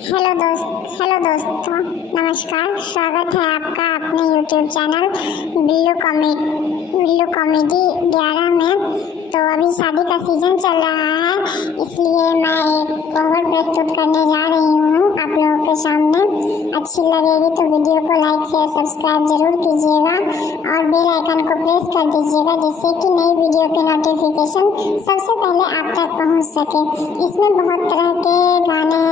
हेलो दोस्तों, नमस्कार। स्वागत है आपका अपने यूट्यूब चैनल बिल्लू कॉमेडी 11 में। तो अभी शादी का सीज़न चल रहा है, इसलिए मैं एक कोवर प्रस्तुत करने जा रही हूँ आप लोगों के सामने। अच्छी लगेगी तो वीडियो को लाइक शेयर सब्सक्राइब जरूर कीजिएगा और बेल आइकन को प्रेस कर दीजिएगा, जिससे कि नई वीडियो के नोटिफिकेशन सबसे पहले आप तक पहुँच सके। इसमें बहुत तरह के गाने